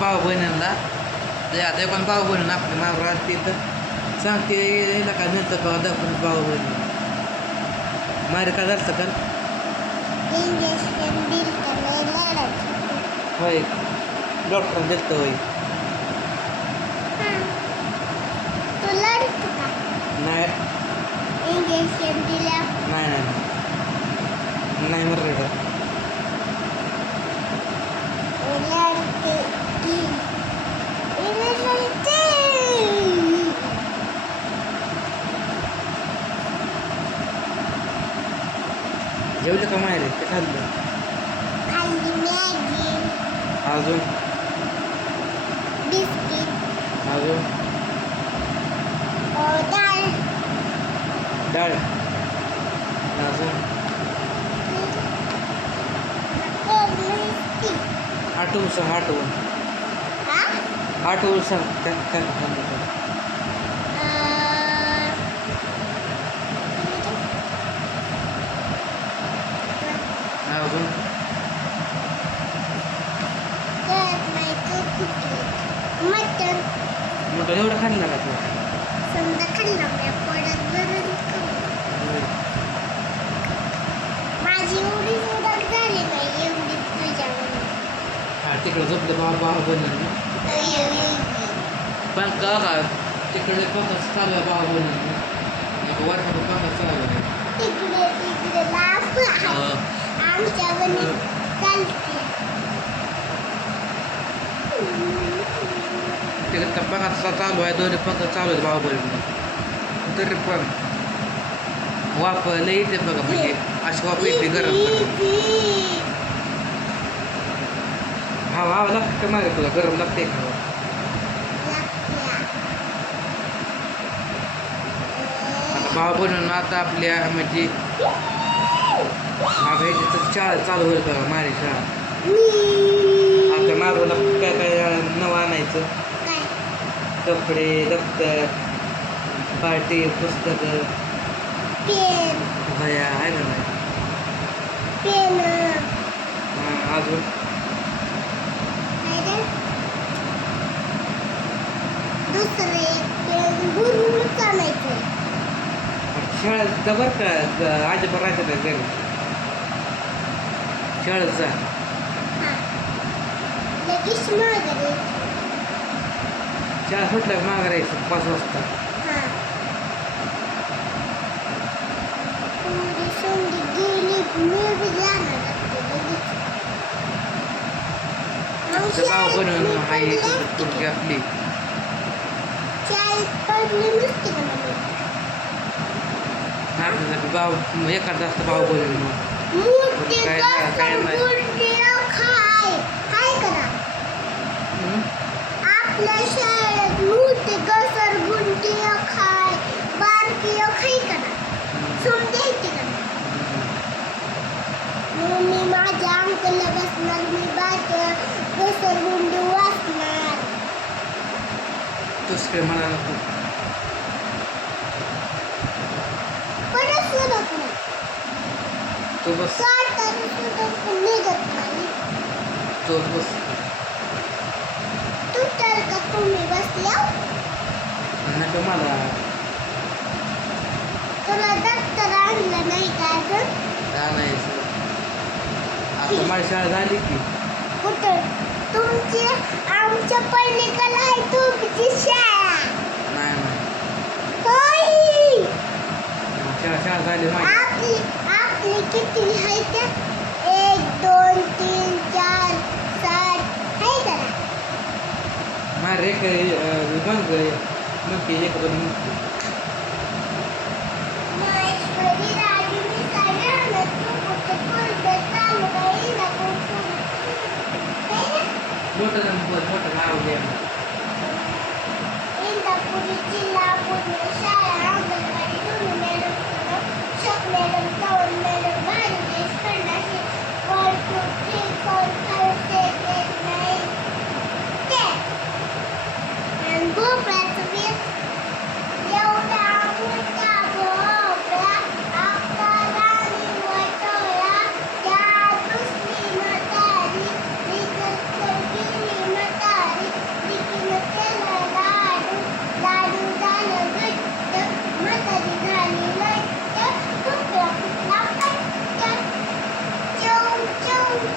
भाऊ बहिणींना. ते आता पण भाऊ बहिणी आपल्या मागं राहते तर सांगते का नंतर बघा दाखवून भाऊ बहिणी? मारे का झालं का? होय. डॉक्टर देतो होय. का? नाही. नाही नाही नाही. जेवलं का मारे ते खाल्लं? अजून? अजून? डाळ. अजून? आठवून सांग आठवून आठवून सांग त्या काय सांगितलं अजून मटन मोठं एवढं खाल्लं का तू? समजा खाल्ला मी पोटात भरून खाल्लं. माझी एवढी ओळख झाली नाही एवढी हा तिकडं झोपलं बाबा भाऊ बहिणी पण का का? तिकडे पंकज चालू आहे बहिणी वरकडे पंकज चालू आहे तिकडे तिकडे लाभ आहे. आमच्या बनी चालते तिकडे तर चालू आहे दोन्ही पंकज चालू आहे भाऊ बहिणी तरी पण वाप लई येते बघा म्हणजे अशी वाप येते गरम गरम. हवा लागते का मारे तुला गरम लागते का आता भाऊ बनवून आता आपल्या म्हणजे माझ्या ह्याची शाळा चालू होईल बघा माझी शाळा आता मागवला काय काय नवं आणायचं कपडे दप्तर पार्टी पुस्तकं. भया आहे पेन. हा, अजून? शाळेत जा बरं का ग- आजोबा राहते घरी? शाळेत जा. हा लगेच माघारी शाळा सुटल्या मागं राहायचं पाच वाजता हा पुरी सोंगी गेली मी बी जाणार असते लगेच मग तर भाऊ शाळेत बनवून मी आहे पडले तुमची आपली शाळेत पडली नसते का मला आपल्याला भाऊ एखादा जास्त भाऊ बनवून मूर्ती काय नाही, काय नाही. मी बारक घसर गुंडी वाचणार तसं काय मला नको परत सुरत नाही तो बस. निघत नाही. तो बस. तू तर का तुम्ही बसल्या? नका मला. तुला दप्तर आणलं नाही का अजून? आणायचं आता माझी शाळा झाली की. कुठं तुमची आमच्या पलीकडे आहे तुमची शाळा. होय. आपली आपली किती आहे त्या एक दोन तीन चार सात. आहे का? माझ्या एक मग मग एक दोन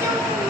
Thank you.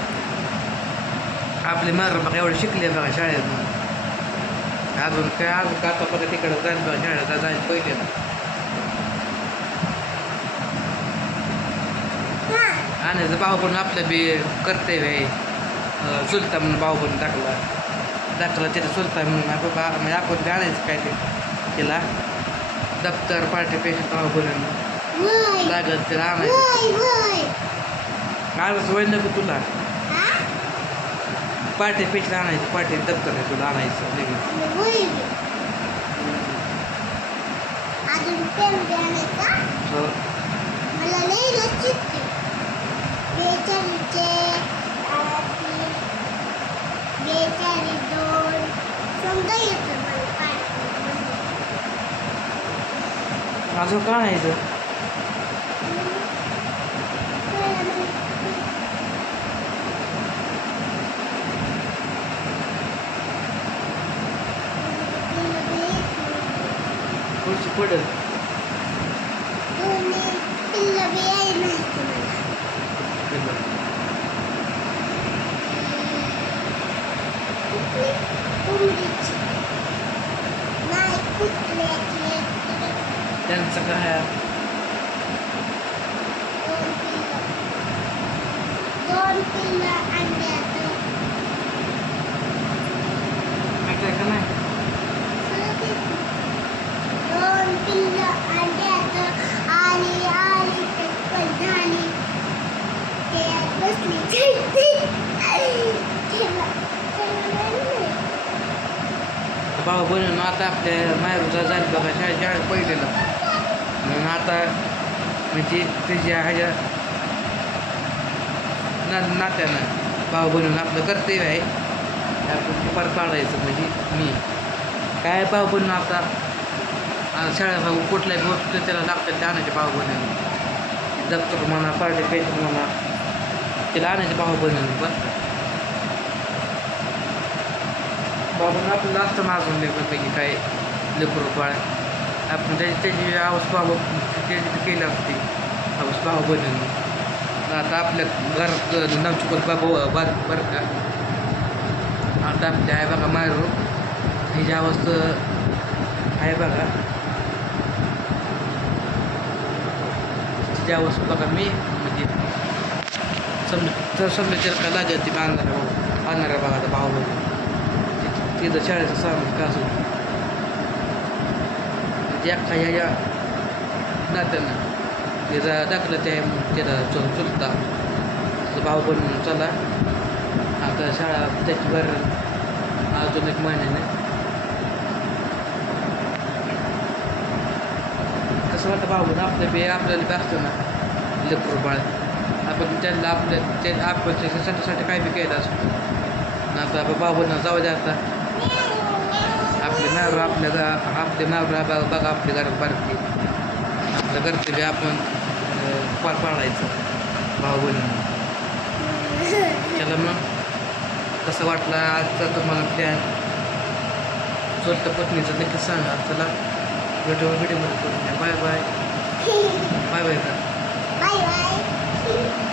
आपली मार बघा एवढे शिकले बघा शाळेत. अजून काय अजून का आता बघा तिकडं जाईल बघा शाळेत जायचं पहिले. हा आणायचं भाऊ पण आपलं बी कर्तव्य आहे चुलता म्हणून भाऊ पण टाकला टाकला तिथे चुलता म्हणून आपण बा म्हणजे आपण बी आणायचं काय ते तिला. दप्तर पार्टी पेशंट भाऊ बनून वय लागत तिला आणायचं आणायचं वय नको तुला. पार्टी पेशंट आणायचं पार्टी दप्तर आहे तुला आणायचं अजून पेन आणायचा हो मला लई लक्षित बेचाळीसचे बेचाळीस दोन समजा येतं मला पाठ अजून काय आणायचं खुर्ची पडेल दोन्ही पिल्लं बी आहे माहिती मला कुठली कोंबडीची नाही कुत्र्याची त्यांचं काय दोन पिल्लं दोन पिल्लं अंड्याचं काय का नाही दोन पिल्लं अंड्याचं आली आली टक्कल झाली ते बसली खेळते खेळला भाऊ बनून आता आपल्या मायरूचा जाईल बघा शाळेत शाळेत पहिलेला म्हणून आता म्हणजे त्याच्या ह्याच्या ना नात्यानं भाऊ बनून आपलं कर्तव्य आहे. ते आपण ते पार पाडायचं म्हणजे मी. काय भाऊ बनून आता? शाळा भाऊ कुठल्याही गोष्ट त्याला लागतात ते आणायचे भाऊ बनून दप्तर म्हणा पार्टी पेट म्हणा. त्याला आणायचे भाऊ बनून पण. बाबून आपल्याला असतं मागून लेकरपैकी काय लेकरू बाळ. आपण त्याची त्याची हाऊस बाबा त्याची केली असते. हाऊस भाऊ बनवून आता आपल्या घर नवचुकत बाबू बर बरं का. आता आपल्या आहे बघा मारू. हिची ज्या तर आहे बघा. तिची आवाज बघा मी म्हणजे समजा समजा जर का लागेल ती बांधणारा भाऊ आणणारा बघा आता भाऊ बनून. तिथं शाळेचं सामान का असू एका ह्या या नात्यानं तिचा दाखलं त्या तिला चुल चुलता तिचा भाऊ बनून चला आता शाळा त्याची त्याच्यावर अजून एक महिन्याने कसं वाटतं भाऊ बनून आपलं बी आपल्याला बी असतं ना लेकरू बाळ आपण त्यांना आपल्या ते आपण त्याच्यासाठी काय बी केलं असतो ना आता भाऊ बनून जाऊ द्या आता आपले नाव आपल्या गा- आपले नाव बघा बघा आपल्या घरात बारकी. आपलं कर्तव्य आपण पार पाडायचं. भाऊ बनून त्याला मग. कसं वाटलं आजचा तुम्हाला प्लॅन स्वतः पत्नीचं देखील सांगा. चला. व्हिडिओ व्हिडिओमध्ये करून bye bye. Bye bye. Bye bye.